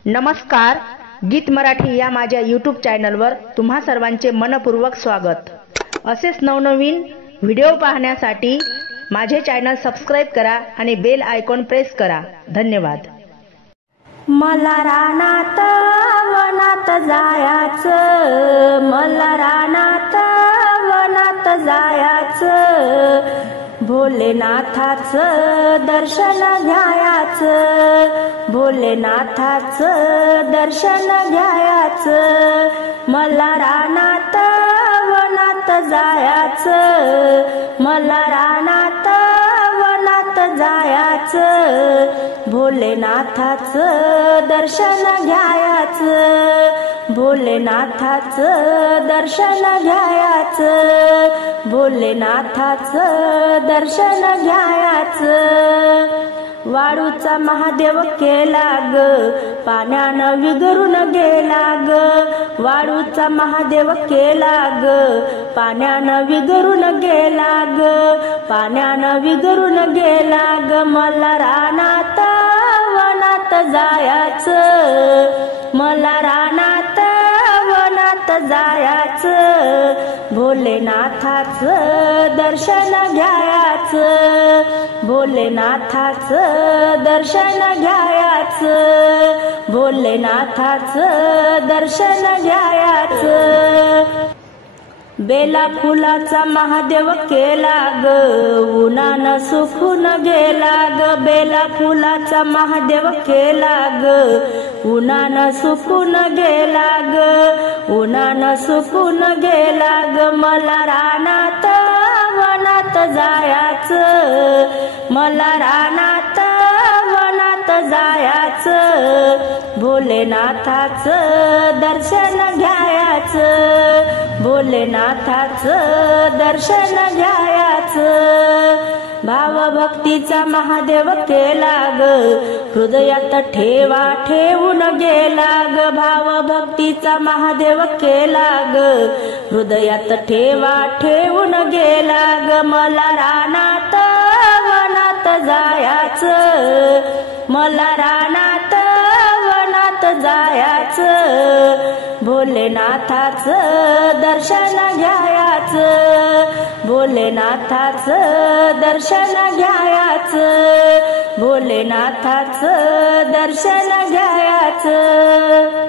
नमस्कार, गीत मराठी या माझ्या यूट्यूब चॅनलवर तुम्हा सर्वांचे मनपूर्वक स्वागत। असेच नवनवीन व्हिडिओ पाहण्यासाठी माझे चॅनल सबस्क्राइब करा आणि बेल आयकॉन प्रेस करा। धन्यवाद। मला रानात वनात जायाचं, मला रानात वनात जायाचं, भोलेनाथाचं दर्शन घ्यायाचं, भोलेनाथाचं दर्शन घ्यायाचं। मला रानात वनात जायाचं, मला रानात वनात जायाचं, भोलेनाथाचं दर्शन घ्यायाचं, भोलेनाथाचं दर्शन घ्यायाचं, भोलेनाथाचं दर्शन घ्यायाचं। वाळूचा महादेव केला ग, पाण्यानं विगरून गेला ग, वाळूचा महादेव केला ग, पाण्यानं विगरून गेला ग, पाण्यानं विगरून गेला ग। मला रानात वनात जायाचं, मला रानात वनात जायाचं, भोलेनाथाचं दर्शन घ्यायाचं, भोलेनाथाचं दर्शन घ्यायाचं, भोलेनाथाचं दर्शन घ्यायाचं। बेला फुलाचा महादेव केला ग, उन्हानं सुकून गेला ग, बेला फुलाचा महादेव केला ग, उन्हानं सुकून गेला ग, उन्हानं सुकून गेला ग। मला रानात वनात जायाचं, मला रानात वनात जायाचं, भोलेनाथाचं दर्शन घ्यायाचं, भोलेनाथाचं दर्शन घ्यायाचं। भावभक्तीचा महादेव केला ग, हृदयात ठेवा ठेवून गेला ग, भावभक्तीचा महादेव केला ग, हृदयात ठेवा ठेवून गेला ग। मला रानात वनात जायाचं, मला रानात वनात जायाचं, भोलेनाथाचं दर्शन घ्यायाचं, भोलेनाथाचं दर्शन घ्यायाचं, भोलेनाथाचं दर्शन घ्यायाचं।